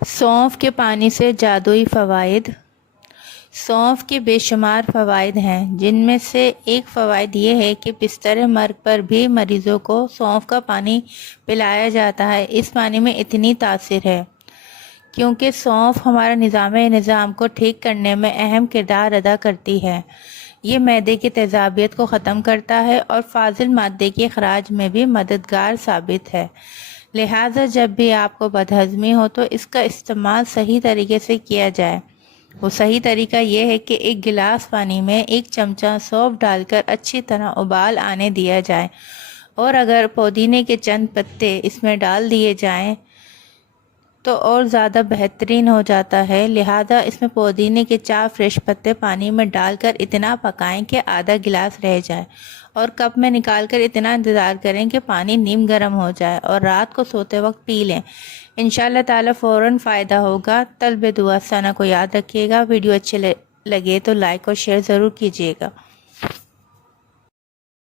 سونف کے پانی سے جادوئی فوائد۔ سونف کے بے شمار فوائد ہیں، جن میں سے ایک فوائد یہ ہے کہ بستر مرگ پر بھی مریضوں کو سونف کا پانی پلایا جاتا ہے۔ اس پانی میں اتنی تاثیر ہے کیونکہ سونف ہمارا نظام کو ٹھیک کرنے میں اہم کردار ادا کرتی ہے۔ یہ معدے کی تیزابیت کو ختم کرتا ہے اور فاضل مادے کے اخراج میں بھی مددگار ثابت ہے۔ لہٰذا جب بھی آپ کو بدہضمی ہو تو اس کا استعمال صحیح طریقے سے کیا جائے۔ وہ صحیح طریقہ یہ ہے کہ ایک گلاس پانی میں 1 چمچہ سونف ڈال کر اچھی طرح ابال آنے دیا جائے، اور اگر پودینے کے چند پتے اس میں ڈال دیے جائیں تو اور زیادہ بہترین ہو جاتا ہے۔ لہٰذا اس میں پودینے کے 4 فریش پتے پانی میں ڈال کر اتنا پکائیں کہ آدھا گلاس رہ جائے، اور کپ میں نکال کر اتنا انتظار کریں کہ پانی نیم گرم ہو جائے، اور رات کو سوتے وقت پی لیں۔ انشاءاللہ تعالیٰ فوراً فائدہ ہوگا۔ طلب دعا ثنا کو یاد رکھیے گا۔ ویڈیو اچھے لگے تو لائک اور شیئر ضرور کیجیے گا۔